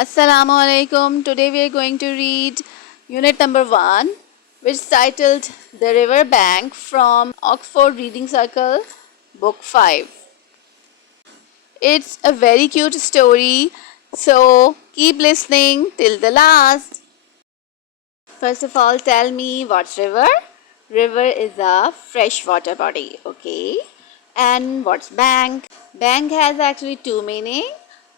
Assalamu alaikum. Today we are going to read unit number 1, which is titled The River Bank from Oxford Reading Circle, Book 5. It's a very cute story, so keep listening till the last. First of all, tell me what's river? River is a freshwater body, okay? And what's bank? Bank has actually two meanings.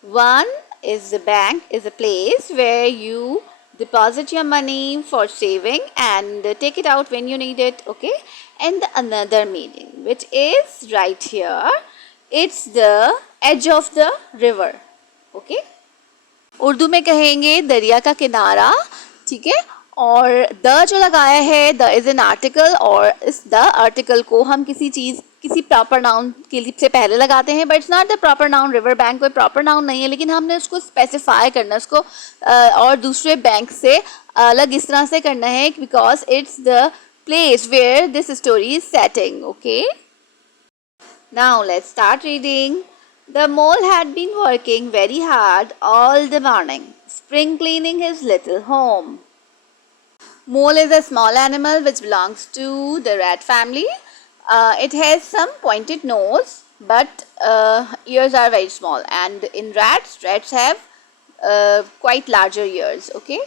One is the bank is a place where you deposit your money for saving and take it out when you need it, okay? And another meaning, which is right here, it's the edge of the river, okay? Urdu में कहेंगे दरिया का किनारा, ठीक है। और the जो लगाया है, द इज़ एन आर्टिकल, और इस द आर्टिकल को हम किसी चीज़ किसी प्रॉपर नाउन के लिए से पहले लगाते हैं, but it's not the proper noun. River bank कोई प्रॉपर नाउन नहीं है, लेकिन हमने उसको स्पेसिफाई करना, उसको और दूसरे बैंक से अलग इस तरह से करना है because it's the place where this story is setting, okay. Now let's start reading. The mole had been working very hard all the morning, spring cleaning his little home. Mole is a small animal which belongs to the rat family. It has some pointed nose, but ears are very small. And in rats have quite larger ears. Okay.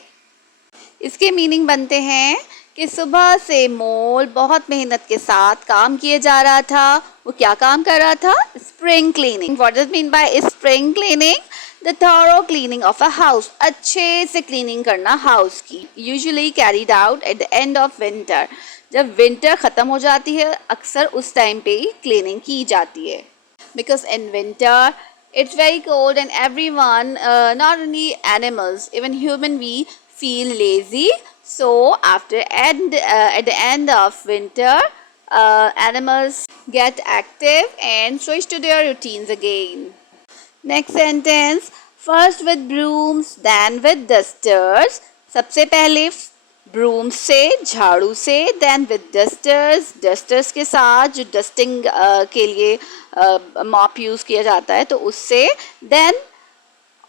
इसके meaning बनते हैं कि सुबह से मोल बहुत मेहनत के साथ काम किए जा रहा था. वो क्या काम कर रहा था? Spring cleaning. What does mean by spring cleaning? The thorough cleaning of a house. अच्छे से क्लीनिंग करना हाउस की. Usually carried out at the end of winter. जब विंटर ख़त्म हो जाती है अक्सर उस टाइम पे ही क्लीनिंग की जाती है. Because in winter it's very cold and everyone, not only animals, even human, we feel lazy. So after at the end of winter, animals get active and switch to their routines again. Next sentence. First with brooms, then with dusters. सबसे पहले broom से, झाड़ू से, then with dusters, dusters के साथ जो dusting के लिए मॉप यूज़ किया जाता है तो उससे, देन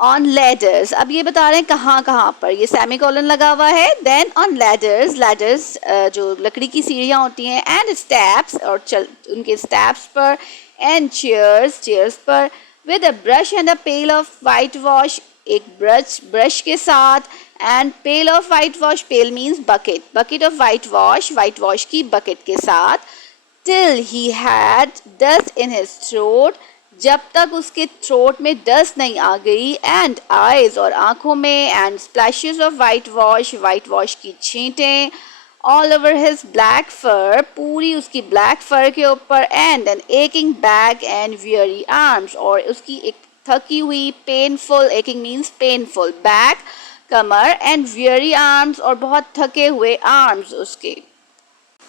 ऑन लैडर्स. अब ये बता रहे हैं कहाँ कहाँ पर, ये सेमीकोलन लगा हुआ है. देन ऑन लैडर्स, लैडर्स जो लकड़ी की सीढ़ियाँ होती हैं, एंड स्टेप्स और उनके स्टेप्स पर, एंड चेयर्स, चेयर्स पर, with a brush and a pail of white wash, एक ब्रश के साथ, and pail of white wash, pail means bucket, bucket of white wash की बकेट के साथ. Till he had dust in his throat, जब तक उसके थ्रोट में डस्ट नहीं आ गई, एंड आईज और आंखों में, and splashes of white wash की छींटें, all over his black fur, पूरी उसकी ब्लैक फर के ऊपर, and an aching back and weary arms, और उसकी एक थकी हुई painful, aching means painful, back कमर, एंड वियरी आर्म्स और बहुत थके हुए आर्म्स उसके.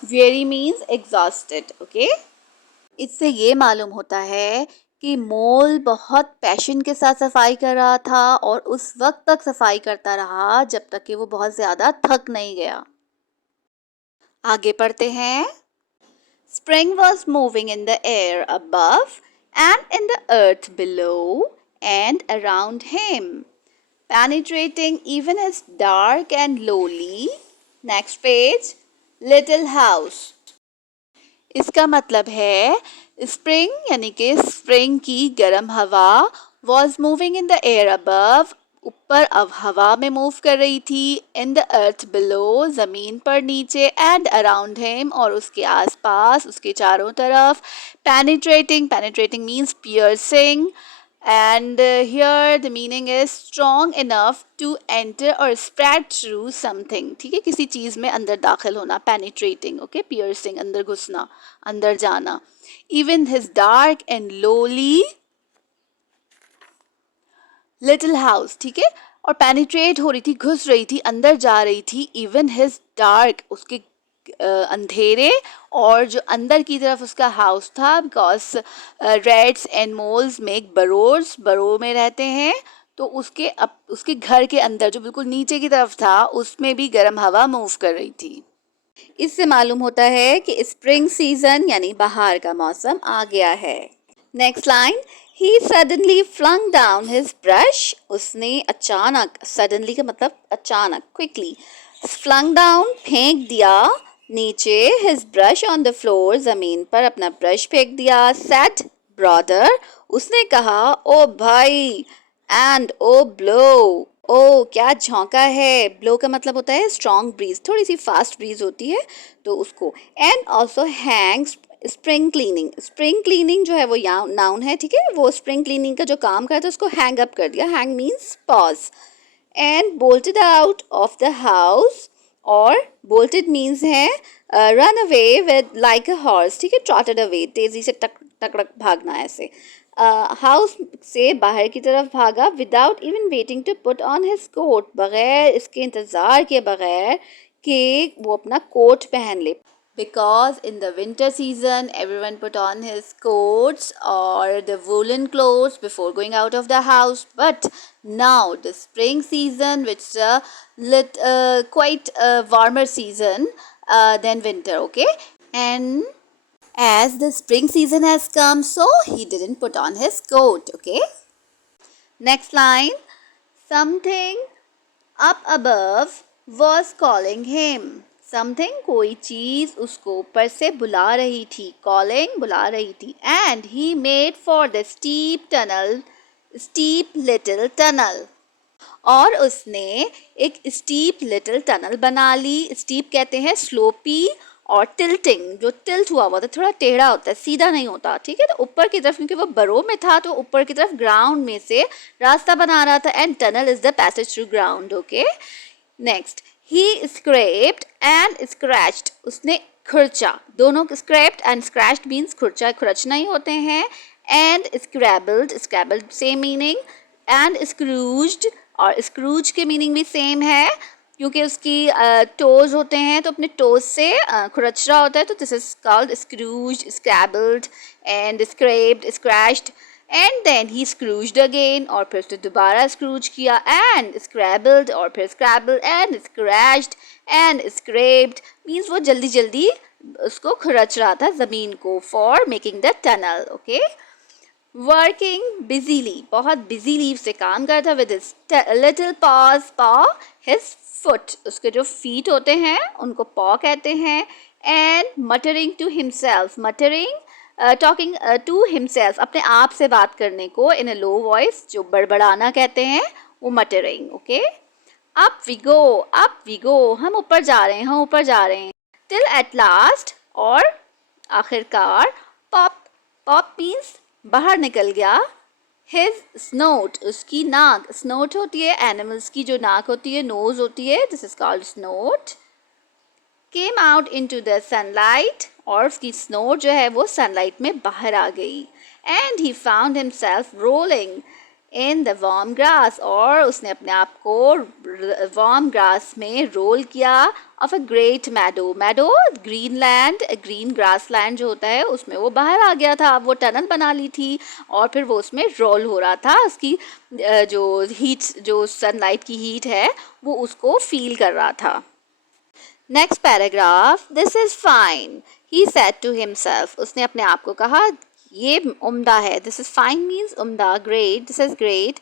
Weary means exhausted, okay. इससे ये मालूम होता है कि मोल बहुत पैशन के साथ सफाई कर रहा था और उस वक्त तक सफाई करता रहा जब तक कि वो बहुत ज़्यादा थक नहीं गया. आगे पढ़ते हैं. Spring was moving in the air above and in the earth below and around him, penetrating even his dark and lowly, next page, little house. इसका मतलब है स्प्रिंग यानी कि स्प्रिंग की गर्म हवा was moving in the air above, ऊपर अब हवा में मूव कर रही थी, in the earth below, ज़मीन पर नीचे, and around him और उसके आसपास, उसके चारों तरफ, penetrating means piercing, and here the meaning is strong enough to enter or spread through something. ठीक है, किसी चीज़ में अंदर दाखिल होना, penetrating, okay, piercing, अंदर घुसना, अंदर जाना. Even his dark and lowly little house, ठीक है, और पेनिट्रेट हो रही थी, घुस रही थी, अंदर जा रही थी. इवन हिज डार्क, उसके अंधेरे और जो अंदर की तरफ उसका हाउस था, because rats and moles make burrows, burrow में रहते हैं, तो उसके घर के अंदर जो बिल्कुल नीचे की तरफ था उसमें भी गर्म हवा मूव कर रही थी. इससे मालूम होता है कि स्प्रिंग सीजन यानी बाहर का मौसम आ गया है. Next line. He suddenly flung down his brush. उसने अचानक, suddenly का मतलब अचानक, quickly, flung down, फेंक दिया नीचे, his brush on the floor, जमीन पर अपना ब्रश फेंक दिया. Said brother, उसने कहा, ओ भाई, and oh blow, ओ क्या झोंका है. ब्लो का मतलब होता है स्ट्रॉन्ग ब्रीज, थोड़ी सी फास्ट ब्रीज होती है तो उसको. And also hang spring cleaning. Spring cleaning जो है वो नाउन है, ठीक है. वो स्प्रिंग क्लीनिंग का जो काम करता है उसको हैंग अप कर दिया. Hang means pause. And bolted out of the house, और बोल्टेड मीन्स है run away with like a horse, ठीक है. ट्रॉटेड अवे, तेजी से टकड़क भागना ऐसे. हाउस से बाहर की तरफ भागा. Without even waiting to put on his coat, बगैर इसके इंतज़ार के बगैर कि वो अपना कोट पहन ले. Because in the winter season everyone put on his coats or the woolen clothes before going out of the house, but now the spring season, which is quite a warmer season than winter, okay. And as the spring season has come, so he didn't put on his coat, okay. Next line. Something up above was calling him. Something, कोई चीज उसको ऊपर से बुला रही थी. Calling, बुला रही थी. And he made for the steep tunnel, steep little tunnel, और उसने एक स्टीप लिटिल टनल बना ली. स्टीप कहते हैं स्लोपी, और टिल्टिंग, जो टिल्ट हुआ हुआ था, थोड़ा टेढ़ा होता है, सीधा नहीं होता, ठीक है. तो ऊपर की तरफ, क्योंकि वो बरो में था तो ऊपर की तरफ ग्राउंड में से रास्ता बना रहा था. And tunnel is the passage through ground, okay. Next. He scraped and scratched. उसने खुरचा. दोनों scraped and scratched means खुरचा, खुरचना ही होते हैं. And scrabbled, scrabbled same meaning. And scrooged, और scrooge के meaning भी same है, क्योंकि उसकी toes होते हैं तो अपने toes से खुरच रहा होता है. तो this is called scrooged, scrabbled and scraped, scratched. And then he scrooged again, और फिर उसने दोबारा scrooge किया. And scrabbled, और फिर scrabbled. And scratched and scraped means वो जल्दी जल्दी उसको खुरच रहा था ज़मीन को, for making the tunnel, okay. Working busily, बहुत busily से काम करता. With his little paws, paw, his foot, उसके जो feet होते हैं उनको paw कहते हैं. And muttering to himself, muttering talking to himself, अपने आप से बात करने को इन अ लो वॉइस, जो बड़बड़ाना कहते हैं, वो muttering, okay. Up we go, up we go, हम ऊपर जा रहे हैं, हम ऊपर जा रहे हैं. टिल एट लास्ट, और आखिरकार. पॉप, पॉप मीन्स बाहर निकल गया. हिज स्नोट, उसकी नाक. स्नोट होती है एनिमल्स की जो नाक होती है, नोज होती है, this is called snot. Came out into the sunlight, और उसकी स्नोट जो है वो सनलाइट में बाहर आ गई. And he found himself rolling in the warm grass, और उसने अपने आप को वार्म ग्रास में रोल किया. Of a great meadow, meadow green land, green grass land जो होता है उसमें वो बाहर आ गया था. वो टनल बना ली थी और फिर वो उसमें रोल हो रहा था. उसकी जो हीट, जो सनलाइट की हीट है वो उसको फील कर रहा था. Next paragraph. This is fine, he said to himself, उसने अपने आप को कहा ये उम्दा है. दिस इज फाइन मीन्स उम्दा, great, this is great.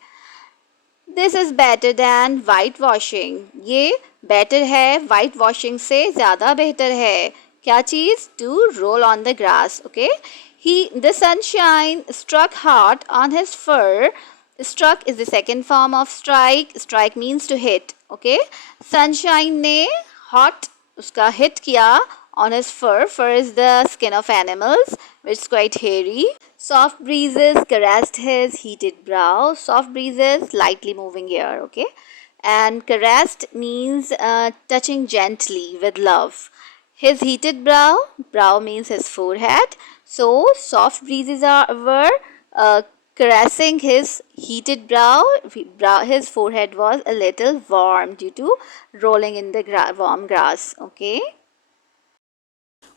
This is better than white washing, ये बेटर है वाइट वॉशिंग से ज़्यादा बेहतर है. क्या चीज़? To roll on the grass, okay. He the sunshine struck hard on his fur. Struck is the second form of strike. Strike means to hit, okay. Sunshine ने hot उसका hit किया on his fur. Fur is the skin of animals which is quite hairy. Soft breezes caressed his heated brow. Soft breezes, lightly moving hair, okay. And caressed means touching gently with love. His heated brow, brow means his forehead. So soft breezes were caressing his heated brow. His forehead was a little warm due to rolling in the warm grass, okay.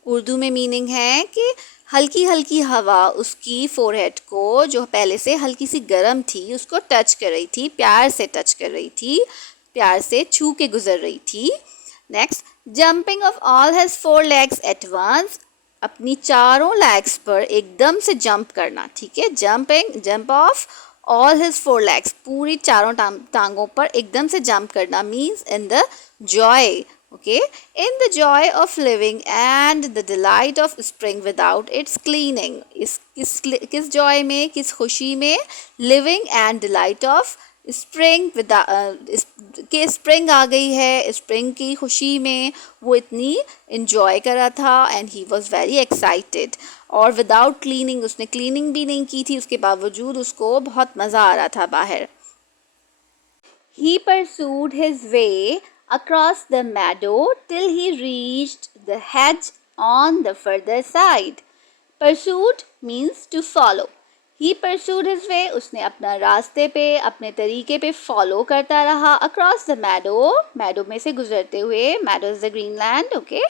Urdu में meaning है कि हल्की हल्की हवा उसकी forehead को, जो पहले से हल्की सी गर्म थी, उसको टच कर रही थी, प्यार से टच कर रही थी, प्यार से छू के गुजर रही थी. Next. Jumping off all his 4 legs at once, अपनी चारों लेग्स पर एकदम से जंप करना, ठीक है, jump of all his 4 legs, पूरी चारों टांगों पर एकदम से जंप करना, means in the Joy, okay, in the Joy of living and the delight of spring without its cleaning. किस जॉय में, किस खुशी में, living and delight of spring, के स्प्रिंग आ गई है, स्प्रिंग की खुशी में वो इतनी इन्जॉय कर रहा था and he was very excited. और विदाउट क्लीनिंग, उसने क्लीनिंग भी नहीं की थी, उसके बावजूद उसको बहुत मज़ा आ रहा था बाहर। He pursued his way across the meadow till he reached the hedge on the further side. Pursued means to follow. He pursued his way, उसने अपना रास्ते पे, अपने तरीके पे फॉलो करता रहा, across the meadow, meadow में से गुजरते हुए, meadow is the green land, okay,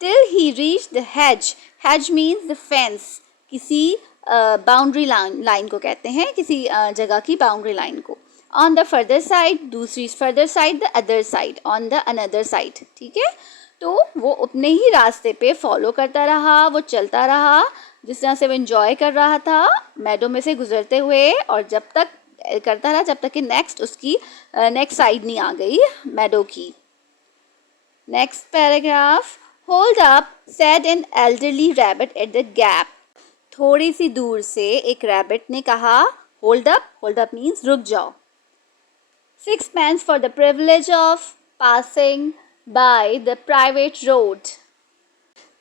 till he reached the hedge. Hedge means the fence, किसी बाउंड्री लाइन को कहते हैं, किसी जगह की बाउंड्री लाइन को। ऑन द फर्दर साइड, दूसरी further side, the other side, on the another side, ठीक है। तो वो अपने ही रास्ते पे फॉलो करता रहा, वो चलता रहा जिस तरह से वो इंजॉय कर रहा था मैडो में से गुजरते हुए, और जब तक करता रहा जब तक कि उसकी नेक्स्ट साइड नहीं आ गई मैडो की। Next paragraph, hold up said an elderly rabbit at the gap. थोड़ी सी दूर से एक रैबिट ने कहा, होल्ड अप मीन्स रुक जाओ। 6 pence for the privilege of passing by the private road.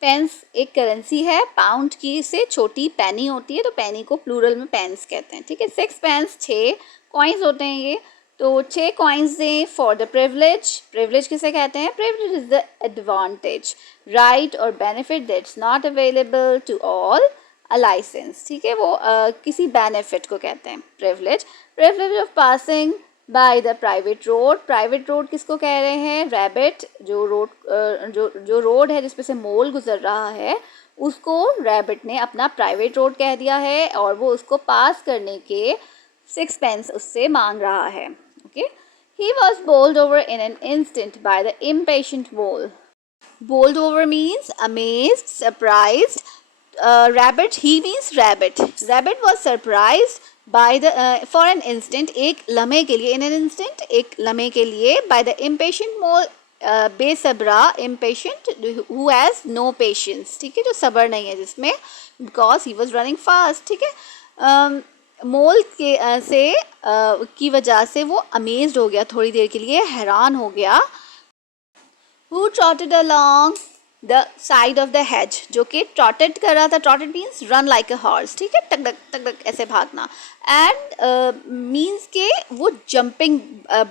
Pence एक करेंसी है, पाउंड की से छोटी पैनी होती है, तो पैनी को प्लूरल में पेंस कहते हैं, ठीक है। 6 pence 6 कॉइन्स होते हैं ये, तो 6 कॉइन्स दें फॉर द प्रिविलेज। प्रिविलेज किसे कहते हैं? Privilege is the advantage, right और benefit that's not available to all, a license, ठीक है, वो किसी बेनिफिट को कहते हैं privilege. Privilege of passing by the private road. Private road किसको कह रहे हैं? रैबिट, जो रोड है जिसपे से मोल गुजर रहा है उसको रैबिट ने अपना प्राइवेट रोड कह दिया है, और वो उसको पास करने के 6 pence उससे मांग रहा है, okay. He was bowled over in an instant by the impatient mole. Bowled over means amazed, surprised. Rabbit, he means rabbit. Rabbit was surprised by the for an instant, एक लम्हे के लिए, in an instant, एक लम्हे के लिए, by the impatient mole, बेसब्रा, impatient, who has no patience, ठीक है, जो सब्र नहीं है जिसमें, because he was running fast, ठीक है। मोल के की वजह से वो अमेज्ड हो गया, थोड़ी देर के लिए हैरान हो गया। Who trotted along the side of the hedge, जो कि trotted कर रहा था, trotted means run like a horse, ठीक है, टक टक ऐसे भागना, and means के वो jumping,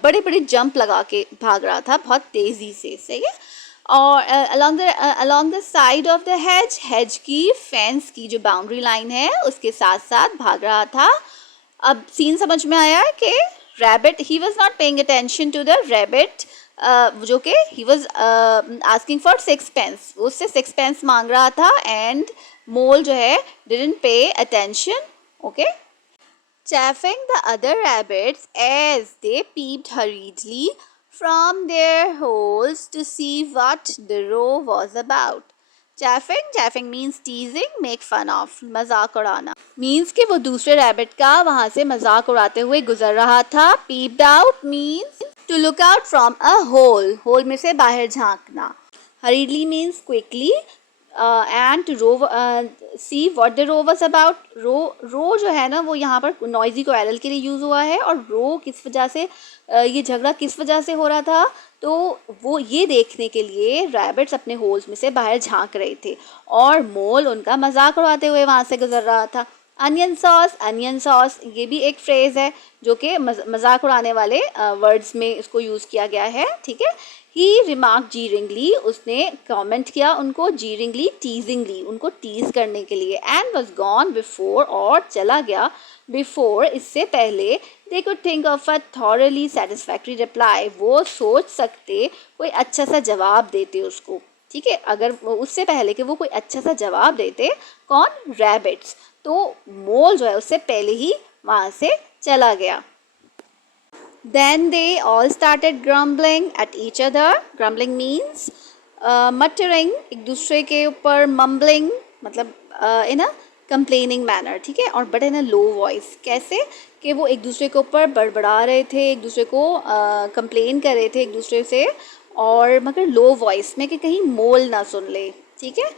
बड़े बड़े जंप लगा के भाग रहा था बहुत तेज़ी से, सही है। और along the side of the hedge की फेंस की जो बाउंड्री लाइन है उसके साथ साथ भाग रहा था। अब सीन समझ में आया कि rabbit, he was not paying attention to the rabbit, जो कि he was asking for 6 pence, उससे 6 pence मांग रहा था, एंड मोल जो है didn't pay attention, okay, chaffing the other rabbits as they peeped hurriedly from their holes to see what the row was about. Chaffing means teasing, make fun of, मजाक उड़ाना, means कि वो दूसरे रैबिट का वहाँ से मजाक उड़ाते हुए गुजर रहा था। peeped out means to look out from a hole में से बाहर झांकना। hurriedly means quickly, and to see what the row was about. row जो है ना वो यहाँ पर नॉइजी को एल के लिए यूज़ हुआ है, और रो किस वजह से, ये झगड़ा किस वजह से हो रहा था, तो वो ये देखने के लिए रैबिट्स अपने होल्स में से बाहर झांक रहे थे और मोल उनका मजाक उड़ाते हुए वहाँ से गुजर रहा था। अनियन सॉस ये भी एक फ्रेज़ है जो कि मजाक उड़ाने वाले वर्ड्स में इसको यूज़ किया गया है, ठीक है। ही रिमार्क जीरिंगली, उसने कमेंट किया उनको, जीरिंगली टीजिंगली, उनको टीज करने के लिए, एंड वॉज गॉन बिफोर, और चला गया बिफोर, इससे पहले, they could think of a thoroughly satisfactory reply, वो सोच सकते कोई अच्छा सा जवाब देते उसको, ठीक है, अगर उससे पहले कि वो कोई अच्छा सा जवाब देते, कौन? रैबिट्स। तो मोल जो है उससे पहले ही वहाँ से चला गया। Then they all started grumbling at each other. Grumbling means muttering, एक दूसरे के ऊपर, mumbling मतलब इन अ कंप्लेनिंग मैनर, ठीक है, और but in a low voice. कैसे कि वो एक दूसरे के ऊपर बड़बड़ा रहे थे, एक दूसरे को कंप्लेन कर रहे थे एक दूसरे से, और मगर लो वॉइस में कि कहीं मोल ना सुन ले, ठीक है।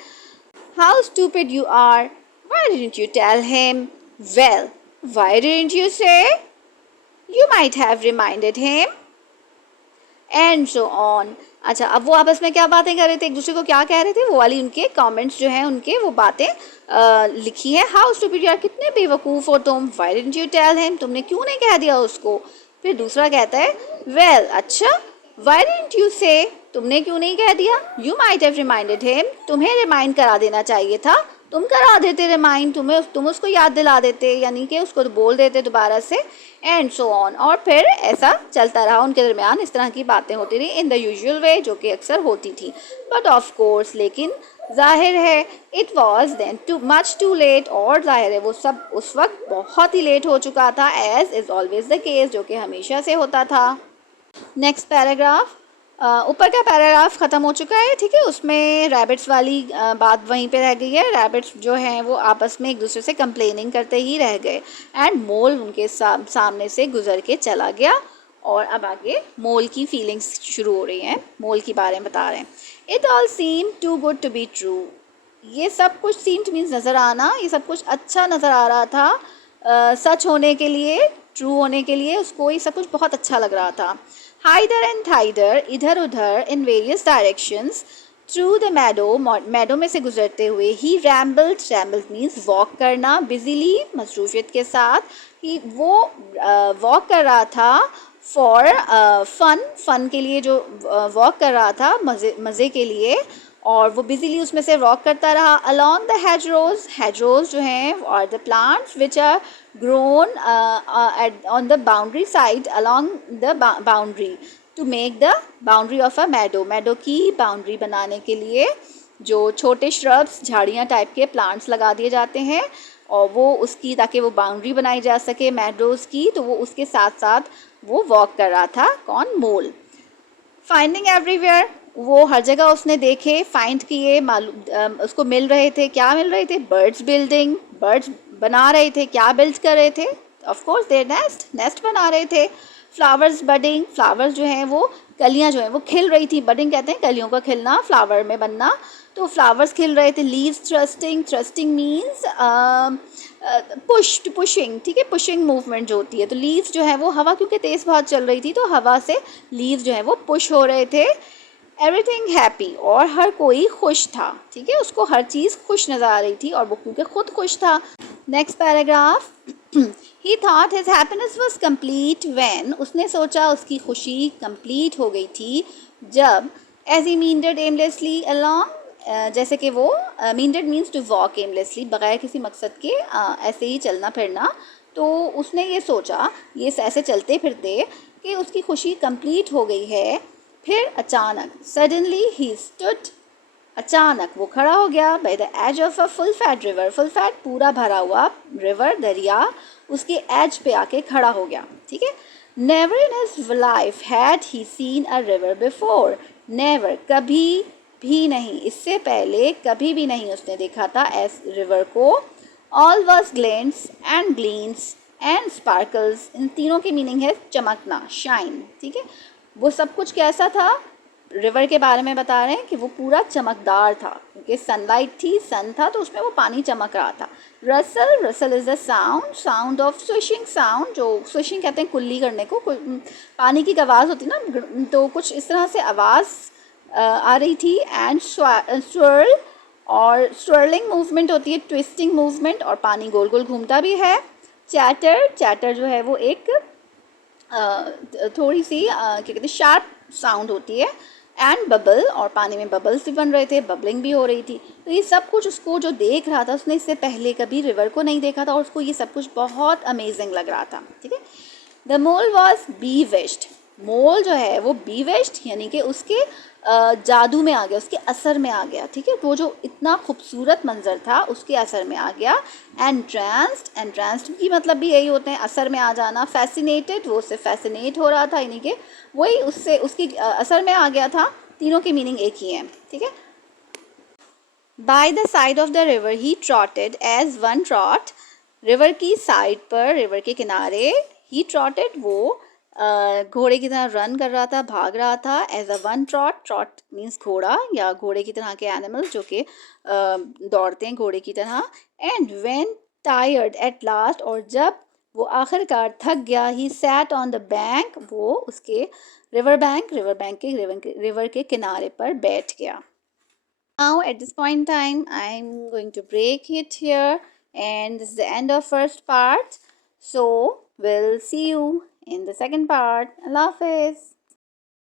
How stupid you are, why didn't you tell him, well why didn't you say, you might have reminded him, and so on. अच्छा, अब वो आपस में क्या बातें कर रहे थे, एक दूसरे को क्या कह रहे थे, वो वाली उनके कमेंट्स जो हैं उनके, वो बातें लिखी हैं। हाउ स्टूपिड यार, कितने बेवकूफ़ हो तुम, why didn't you tell him, तुमने क्यों नहीं कह दिया उसको। फिर दूसरा कहता है वेल अच्छा, व्हाई डिडंट यू से, तुमने क्यों नहीं कह दिया, you might have reminded him, तुम्हें रिमाइंड करा देना चाहिए था, तुम करा देते रिमाइंड, तुम उसको याद दिला देते, यानी कि उसको बोल देते दोबारा से, एंड सो ऑन। और फिर ऐसा चलता रहा उनके दरमियान, इस तरह की बातें होती रही इन द यूजुअल वे, जो कि अक्सर होती थी। बट ऑफ कोर्स, लेकिन जाहिर है, it was then much too late, और जाहिर है वो सब उस वक्त बहुत ही लेट हो चुका था, as is always the case, जो कि हमेशा से होता था। नेक्स्ट पैराग्राफ, ऊपर का पैराग्राफ ख़त्म हो चुका है, ठीक है। उसमें रैबिट्स वाली बात वहीं पे रह गई है। रैबिट्स जो हैं वो आपस में एक दूसरे से कंप्लेनिंग करते ही रह गए, एंड मोल उनके सामने से गुजर के चला गया। और अब आगे मोल की फीलिंग्स शुरू हो रही हैं, मोल के बारे में बता रहे हैं। It all seem too good to be true, ये सब कुछ सीम्ड मीन्स नज़र आना, ये सब कुछ अच्छा नज़र आ रहा था सच होने के लिए, ट्रू होने के लिए, उसको ये सब कुछ बहुत अच्छा लग रहा था। हाइडर एंड थाइडर, इधर उधर, in various directions, through the meadow, meadow में से गुजरते हुए, ही रैम्बल्ड, रैम्बल्ड मीन्स वॉक करना, बिजीली मसरूफियत के साथ, ही वो वॉक कर रहा था फॉर फन के लिए, जो वॉक कर रहा था मज़े के लिए, और वो बिजीली उसमें से वॉक करता रहा। अलॉन्ग द हेजरोज, हेजरोज जो हैं और the plants which are grown on the boundary side, along the boundary, to make the boundary of a meadow, meadow की बाउंड्री बनाने के लिए जो छोटे श्रब्स, झाड़ियाँ टाइप के प्लांट्स लगा दिए जाते हैं, और वो उसकी, ताकि वो बाउंड्री बनाई जा सके मैडोज़ की, तो वो उसके साथ साथ वो वॉक कर रहा था। कौन, मोल। फाइंडिंग एवरीवेयर, वो हर जगह उसने देखे, फाइंड किए, उसको मिल रहे थे, क्या मिल रहे थे, बर्ड्स बिल्डिंग, बर्ड्स बना रहे थे, क्या बिल्ड कर रहे थे, of course there nest, nest बना रहे थे। फ्लावर्स बडिंग, फ्लावर्स जो हैं वो, कलियां जो हैं वो खिल रही थी, बडिंग कहते हैं कलियों का खिलना, फ्लावर में बनना, तो फ्लावर्स खिल रहे थे। Leaves thrusting, thrusting means pushing, ठीक है, पुशिंग मूवमेंट जो होती है, तो लीव्स जो है वो, हवा क्योंकि तेज़ बहुत चल रही थी, तो हवा से लीव्स जो है वो पुश हो रहे थे। एवरीथिंग हैप्पी, और हर कोई खुश था, ठीक है, उसको हर चीज़ खुश नज़र आ रही थी, और वो क्योंकि खुद खुश था। Next paragraph, he thought his happiness was complete when, उसने सोचा उसकी खुशी कंप्लीट हो गई थी जब, एज ही मींडर्ड एमलेसली अलॉन्ग, जैसे कि वो, मींडर्ड मीन्स टू वॉक एमलेसली, बगैर किसी मकसद के ऐसे ही चलना फिरना, तो उसने ये सोचा, ये ऐसे चलते फिरते, कि उसकी खुशी कंप्लीट हो गई है। फिर अचानक, सडनली ही स्टूड, अचानक वो खड़ा हो गया, by the edge of a full fat river, full fat पूरा भरा हुआ रिवर, दरिया, उसके एज पे आके खड़ा हो गया, ठीक है। Never in his life had he seen a river before, never, कभी भी नहीं, इससे पहले कभी भी नहीं उसने देखा था एस रिवर को। All was glints and gleams and sparkles, इन तीनों की मीनिंग है चमकना, शाइन, ठीक है। वो सब कुछ कैसा था, रिवर के बारे में बता रहे हैं कि वो पूरा चमकदार था, क्योंकि सनलाइट थी, सन था, तो उसमें वो पानी चमक रहा था। Russell, Russell is the sound, sound of swishing sound, जो स्विशिंग कहते हैं कुल्ली करने को, पानी की आवाज़ होती ना, तो कुछ इस तरह से आवाज़ आ रही थी। एंड स्वर्ल, और स्वर्लिंग मूवमेंट होती है, ट्विस्टिंग मूवमेंट, और पानी गोल गोल घूमता भी है। चैटर, चैटर जो है वो एक थोड़ी सी क्या कहते हैं, शार्प साउंड होती है। एंड बबल, और पानी में बबल्स भी बन रहे थे, बबलिंग भी हो रही थी। तो ये सब कुछ उसको जो देख रहा था, उसने इससे पहले कभी रिवर को नहीं देखा था, और उसको ये सब कुछ बहुत अमेजिंग लग रहा था, ठीक है। द मोल वॉज बीविश्ड, मोल जो है वो बीविश्ड, यानी कि उसके जादू में आ गया, उसके असर में आ गया, ठीक है। वो जो इतना खूबसूरत मंजर था उसके असर में आ गया। एंट्रांस्ड, एंट्रांस्ड की मतलब भी यही होते हैं, असर में आ जाना। फैसिनेटेड, वो उससे फैसिनेट हो रहा था, यानी कि वही उससे उसकी असर में आ गया था। तीनों की मीनिंग एक ही है, ठीक है। By the side of the river he trotted as one trot. River की साइड पर, रिवर के किनारे ही trotted, वो घोड़े की तरह रन कर रहा था, भाग रहा था. As a one trot, trot means घोड़ा या घोड़े की तरह के एनिमल जो कि दौड़ते हैं घोड़े की तरह. And when tired at last, और जब वो आखिरकार थक गया, he sat on the bank, वो उसके रिवर बैंक के रिवर के किनारे पर बैठ गया. Now at this point in time, I'm going to break it here, and this is the end of first part. So we'll see you in the second part. Allah Hafiz.